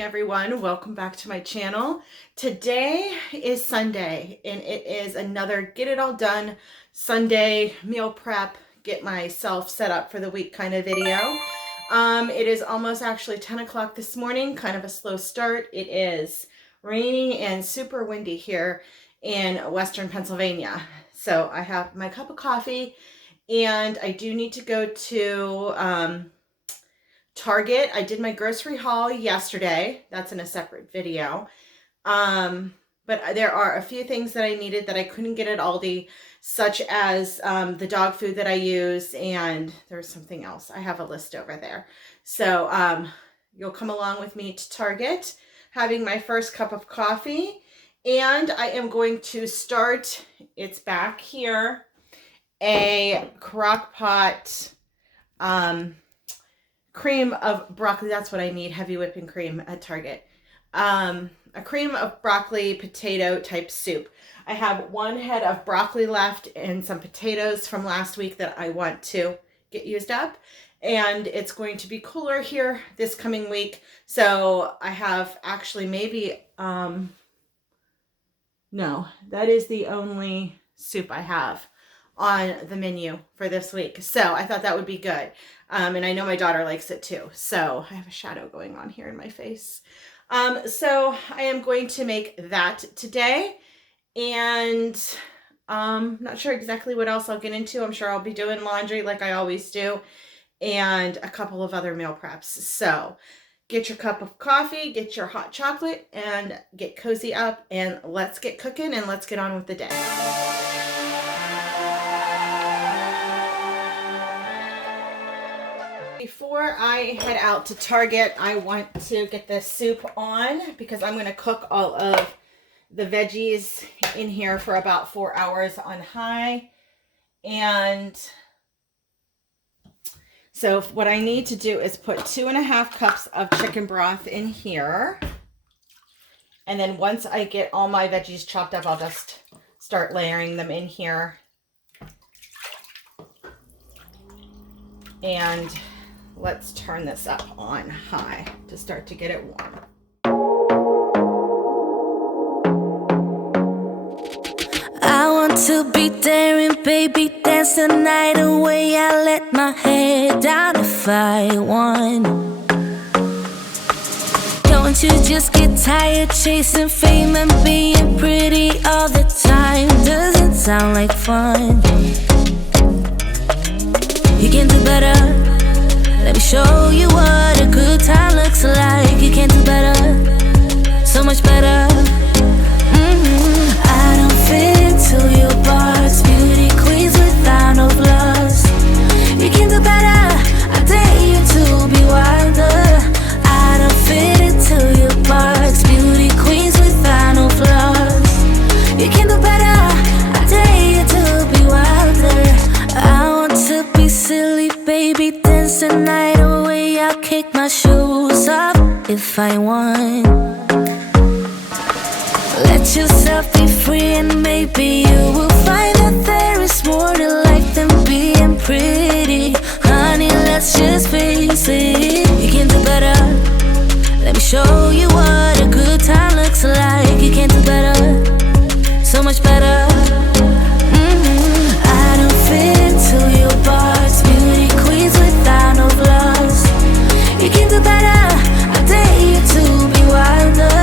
morning, everyone. Welcome back to my channel. Today is Sunday, and it is another get it all done Sunday meal prep, get myself set up for the week kind of video. It is almost actually 10 o'clock this morning, kind of a slow start. It is rainy and super windy here in Western Pennsylvania. So I have my cup of coffee, and I do need to go to Target. I did my grocery haul yesterday. That's in a separate video. But there are a few things that I needed that I couldn't get at Aldi, such as the dog food that I use, and there's something else. I have a list over there. So you'll come along with me to Target, having my first cup of coffee, and I am going to start, it's back here, a Crockpot cream of broccoli. That's what I need, heavy whipping cream at Target. A cream of broccoli potato type soup. I have one head of broccoli left and some potatoes from last week that I want to get used up. And it's going to be cooler here this coming week. So I have actually maybe, no, that is the only soup I have on the menu for this week. So I thought that would be good. And I know my daughter likes it too. So I have a shadow going on here in my face. So I am going to make that today. And not sure exactly what else I'll get into. I'm sure I'll be doing laundry like I always do, and a couple of other meal preps. So get your cup of coffee, get your hot chocolate, and get cozy up, and let's get cooking and let's get on with the day. Before I head out to Target, I want to get this soup on because I'm going to cook all of the veggies in here for about 4 hours on high. And so what I need to do is put 2.5 cups of chicken broth in here. And then once I get all my veggies chopped up, I'll just start layering them in here. And let's turn this up on high to start to get it warm. I want to be daring, baby, dance the night away. I let my head down if I want. Don't you just get tired chasing fame and being pretty all the time? Doesn't sound like fun. You can do better. Let me show you what a good time looks like. You can do better, so much better. I don't fit into your box. Beauty queens without no flaws. You can do better. I dare you to be wilder. I don't fit into your box. Beauty queens without no flaws. You can do better. I dare you to be wilder. I want to be silly, baby, dance the night away. I'll kick my shoes off if I want. Let yourself be free, and maybe you will find that there is more to life than being pretty. Honey, let's just face it. You can do better. Let me show you what a good time looks like. You can do better, so much better. I don't fit into your box. Beauty queens without no flaws. You can do better. I dare you to be wilder.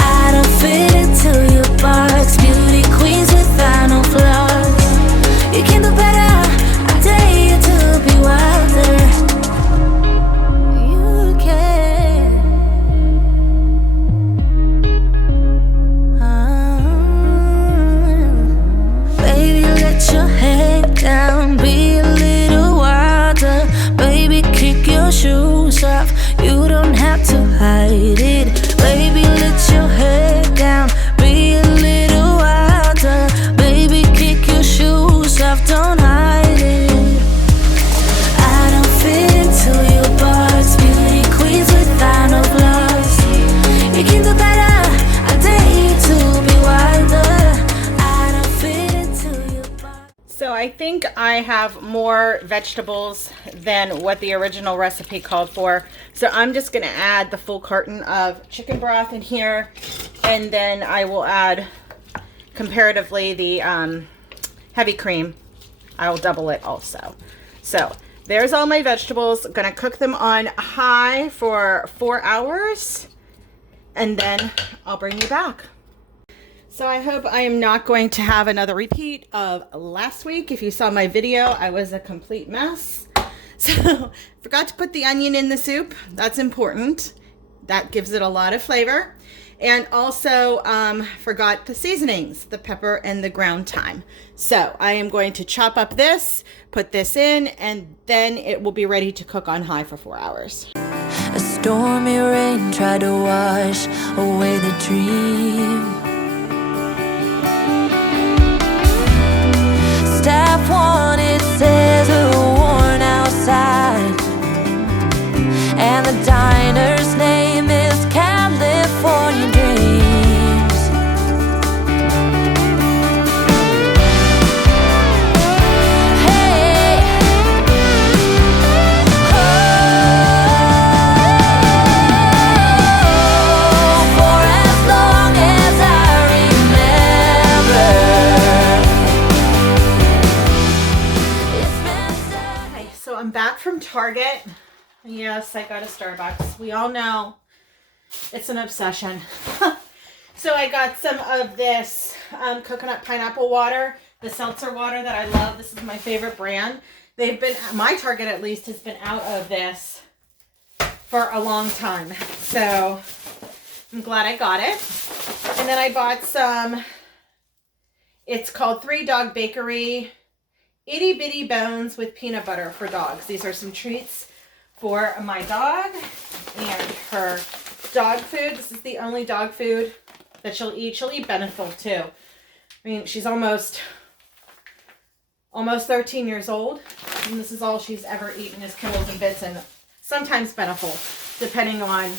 I don't fit into your box. Beauty queens without no flaws. You can do better. I dare you to be wilder. You can. think I have more vegetables than what the original recipe called for. So I'm just gonna add the full carton of chicken broth in here, and then I will add comparatively the heavy cream. I'll double it also. So there's all my vegetables. Gonna cook them on high for 4 hours, and then I'll bring you back. So I hope I am not going to have another repeat of last week. If you saw my video, I was a complete mess. So forgot to put the onion in the soup. That's important. That gives it a lot of flavor. And also forgot the seasonings, the pepper and the ground thyme. So I am going to chop up this, put this in, and then it will be ready to cook on high for 4 hours. A stormy rain tried to wash away the dream. Step one, it says we're worn outside, and the diner's name is California Dreams. Hey, oh, for as long as I remember. Okay, so I'm back from Target. Yes, I got a Starbucks. We all know it's an obsession. So I got some of this coconut pineapple water, the seltzer water that I love. This is my favorite brand. They've been, my Target at least, has been out of this for a long time. So I'm glad I got it. And then I bought some, it's called 3 Dog Bakery Itty Bitty Bones with peanut butter for dogs. These are some treats for my dog and her dog food. This is the only dog food that she'll eat. She'll eat Beneful too. I mean, she's almost 13 years old, and this is all she's ever eaten is Kibbles and Bits and sometimes Beneful, depending on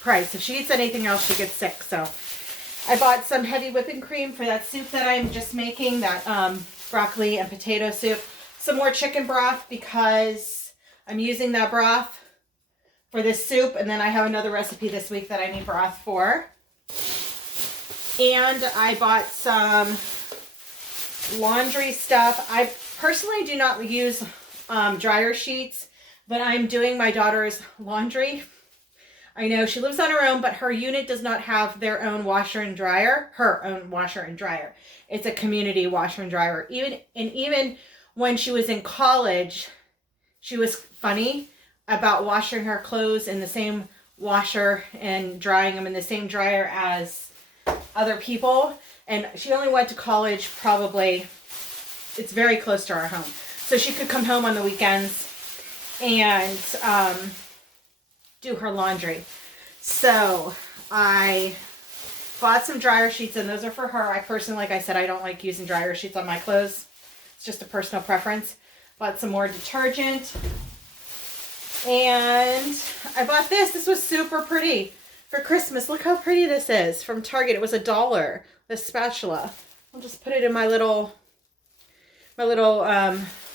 price. If she eats anything else, she gets sick. So I bought some heavy whipping cream for that soup that I'm just making, that broccoli and potato soup. Some more chicken broth because I'm using that broth for this soup, and then I have another recipe this week that I need broth for. And I bought some laundry stuff. I personally do not use dryer sheets, but I'm doing my daughter's laundry. I know she lives on her own, but her unit does not have their own washer and dryer, her own washer and dryer. It's a community washer and dryer. Even when she was in college, she was funny about washing her clothes in the same washer and drying them in the same dryer as other people. And she only went to college probably, it's very close to our home. So she could come home on the weekends and do her laundry. So I bought some dryer sheets, and those are for her. I personally, like I said, I don't like using dryer sheets on my clothes. It's just a personal preference. Bought some more detergent. And I bought this. This was super pretty for Christmas. Look how pretty this is from Target. It was $1. This spatula. I'll just put it in my little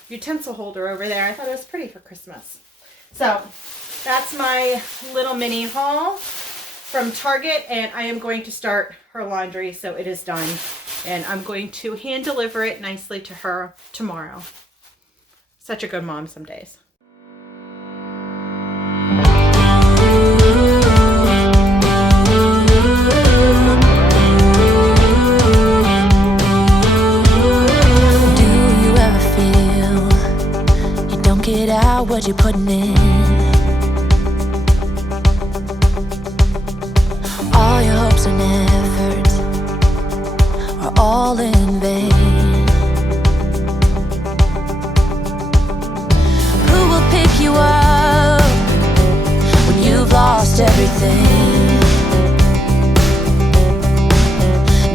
utensil holder over there. I thought it was pretty for Christmas. So that's my little mini haul from Target, and I am going to start her laundry, so it is done. And I'm going to hand deliver it nicely to her tomorrow. Such a good mom some days. Get out what you're putting in. All your hopes and efforts are all in vain. Who will pick you up when you've lost everything?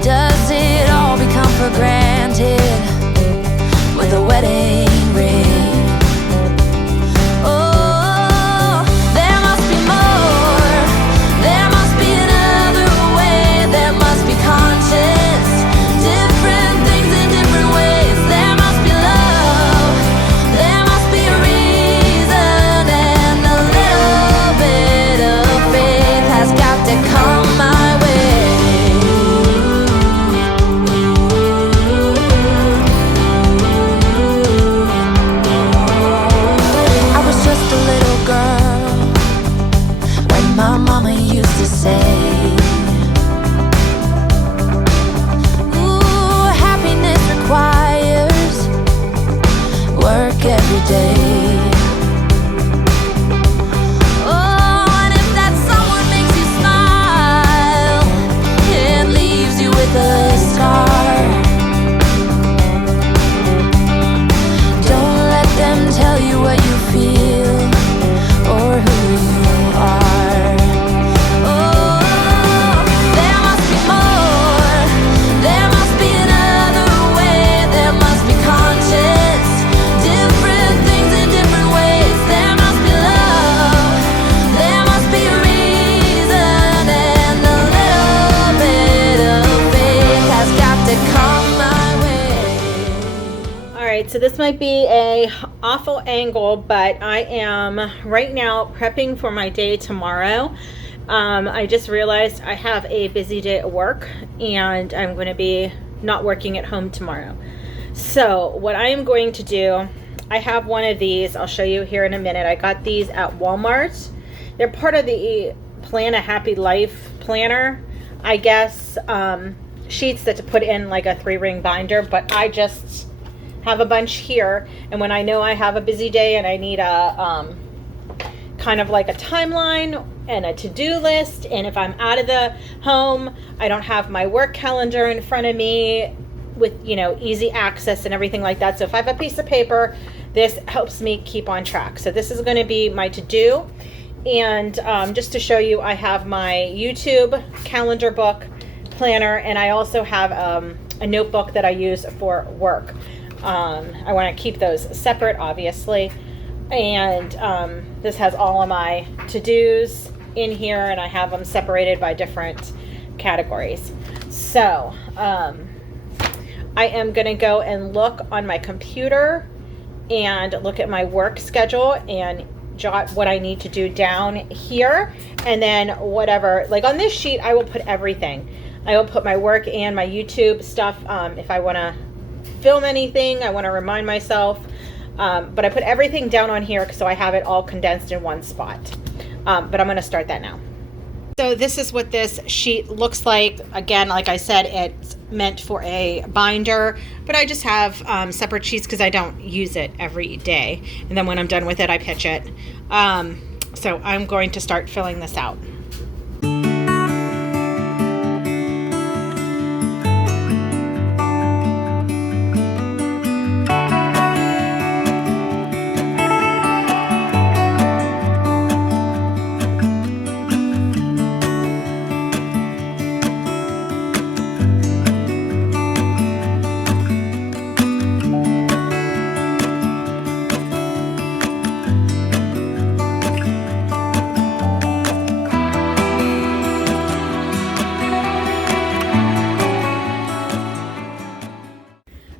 Does it all become for granted with a wedding ring? Different things in different ways. There must be love. say. Ooh, happiness requires work every day. Oh, and if that someone makes you smile and leaves you with a scar, don't let them tell you what you feel or who you are. Oh, there must be more. There must be another way. There must be conscience. Different things in different ways. There must be love. There must be a reason. And a little bit of faith has got to come my way. All right, so this might be a awful angle, but I am right now prepping for my day tomorrow. I just realized I have a busy day at work and I'm going to be not working at home tomorrow. So what I am going to do, I have one of these. I'll show you here in a minute. I got these at Walmart. They're part of the Plan a Happy Life planner, I guess, sheets that to put in like a 3-ring binder, but I just have a bunch here, and when I know I have a busy day and I need a kind of like a timeline and a to-do list, and if I'm out of the home, I don't have my work calendar in front of me with, you know, easy access and everything like that. So if I have a piece of paper, this helps me keep on track. So this is going to be my to-do, and just to show you, I have my YouTube calendar book planner, and I also have a notebook that I use for work. I want to keep those separate, obviously, and this has all of my to-dos in here, and I have them separated by different categories. So I am going to go and look on my computer and look at my work schedule and jot what I need to do down here, and then whatever, like on this sheet, I will put everything. I will put my work and my YouTube stuff. If I want to film anything, I want to remind myself, but I put everything down on here so I have it all condensed in one spot. But I'm going to start that now. So this is what this sheet looks like. Again, like I said, it's meant for a binder, but I just have separate sheets because I don't use it every day, and then when I'm done with it, I pitch it. So I'm going to start filling this out.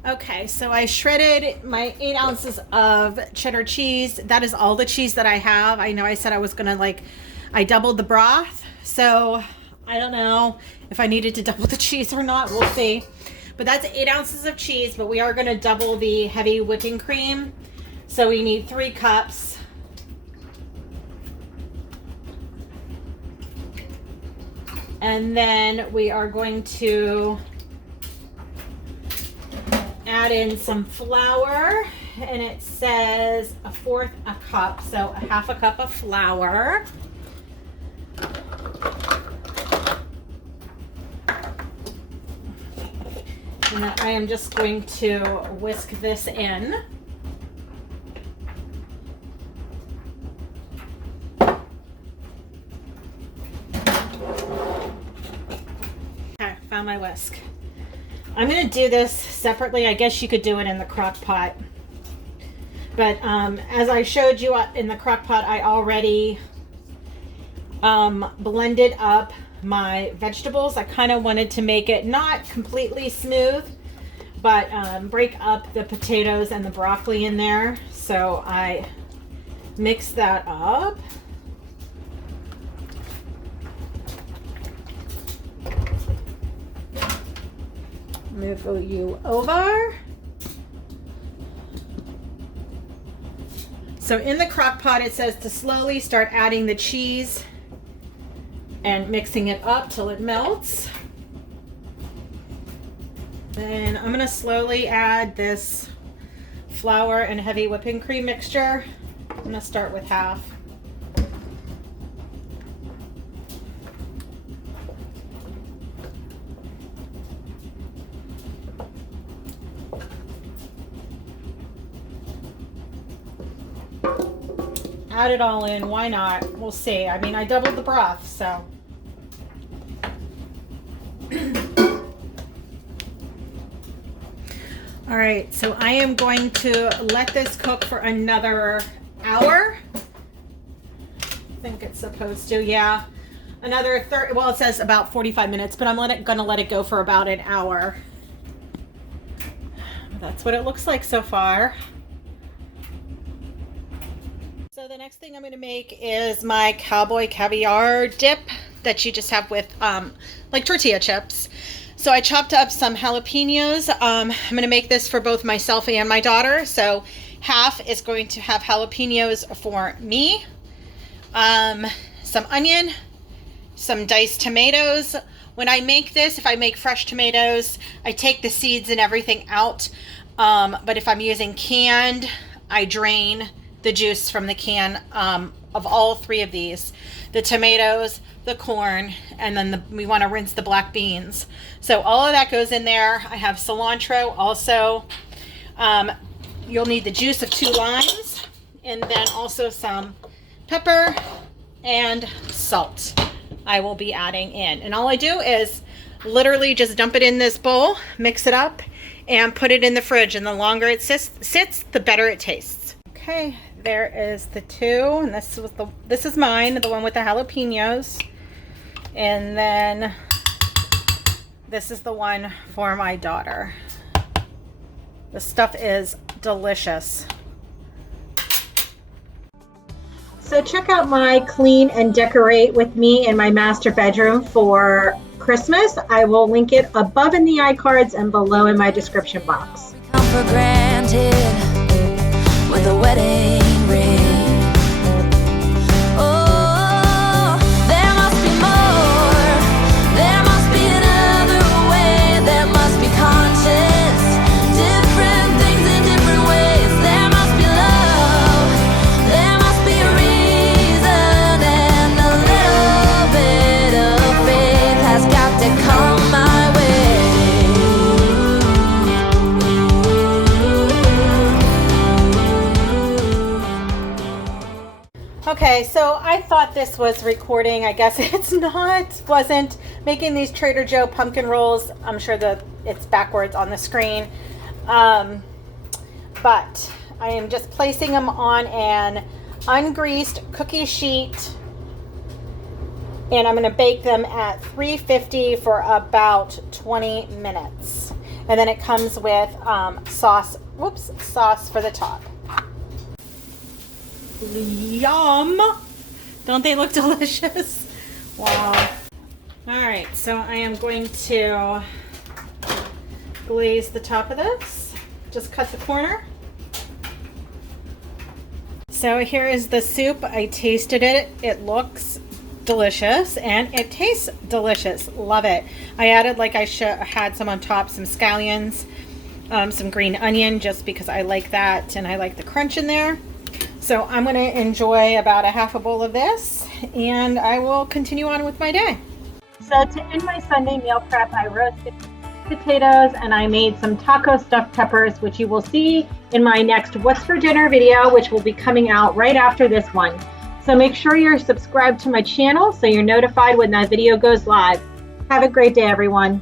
Okay, so I shredded my 8 ounces of cheddar cheese. That is all the cheese that I have. I know I said I was gonna I doubled the broth, so I don't know if I needed to double the cheese or not. We'll see. But that's 8 ounces of cheese, but we are gonna double the heavy whipping cream. So we need 3 cups. And then we are going to add in some flour, and it says 1/4 cup, so a 1/2 cup of flour. And then I am just going to whisk this in. Okay, found my whisk. I'm going to do this separately. I guess you could do it in the crock pot. But as I showed you in the crock pot, I already blended up my vegetables. I kind of wanted to make it not completely smooth, but break up the potatoes and the broccoli in there. So I mixed that up. Move you over. So in the crock pot, it says to slowly start adding the cheese and mixing it up till it melts. Then I'm gonna slowly add this flour and heavy whipping cream mixture. I'm gonna start with half. Add it all in, why not? We'll see. I mean, I doubled the broth, so. All right, so I am going to let this cook for another hour. I think it's supposed to, yeah. Another 30, well, it says about 45 minutes, but I'm gonna let it go for about an hour. That's what it looks like so far. So the next thing I'm gonna make is my cowboy caviar dip that you just have with like tortilla chips. So I chopped up some jalapenos. I'm gonna make this for both myself and my daughter. So half is going to have jalapenos for me, some onion, some diced tomatoes. When I make this, if I make fresh tomatoes, I take the seeds and everything out. But if I'm using canned, I drain the juice from the can of all three of these. The tomatoes, the corn, and then we want to rinse the black beans. So all of that goes in there. I have cilantro also. You'll need the juice of 2 limes, and then also some pepper and salt I will be adding in. And all I do is literally just dump it in this bowl, mix it up, and put it in the fridge. And the longer it sits, the better it tastes. Okay, there is the 2, and this is mine, the one with the jalapenos. And then this is the one for my daughter. The stuff is delicious. So check out my clean and decorate with me in my master bedroom for Christmas. I will link it above in the iCards and below in my description box. Come for granted with a wedding ring. Oh, there must be more. There must be another way. There must be conscious. Different things in different ways. There must be love. There must be a reason, and a little bit of faith has got to come my way. Okay, so I thought this was recording. I guess it's not. Wasn't. Making these Trader Joe pumpkin rolls. I'm sure that it's backwards on the screen. But I am just placing them on an ungreased cookie sheet. And I'm going to bake them at 350 for about 20 minutes. And then it comes with sauce for the top. Yum! Don't they look delicious? Wow. Alright, so I am going to glaze the top of this. Just cut the corner. So here is the soup. I tasted it. It looks delicious and it tastes delicious. Love it. I added, like I had some on top, some scallions, some green onion, just because I like that and I like the crunch in there. So I'm going to enjoy about a half a bowl of this, and I will continue on with my day. So to end my Sunday meal prep, I roasted potatoes and I made some taco stuffed peppers, which you will see in my next What's for Dinner video, which will be coming out right after this one. So make sure you're subscribed to my channel so you're notified when that video goes live. Have a great day, everyone.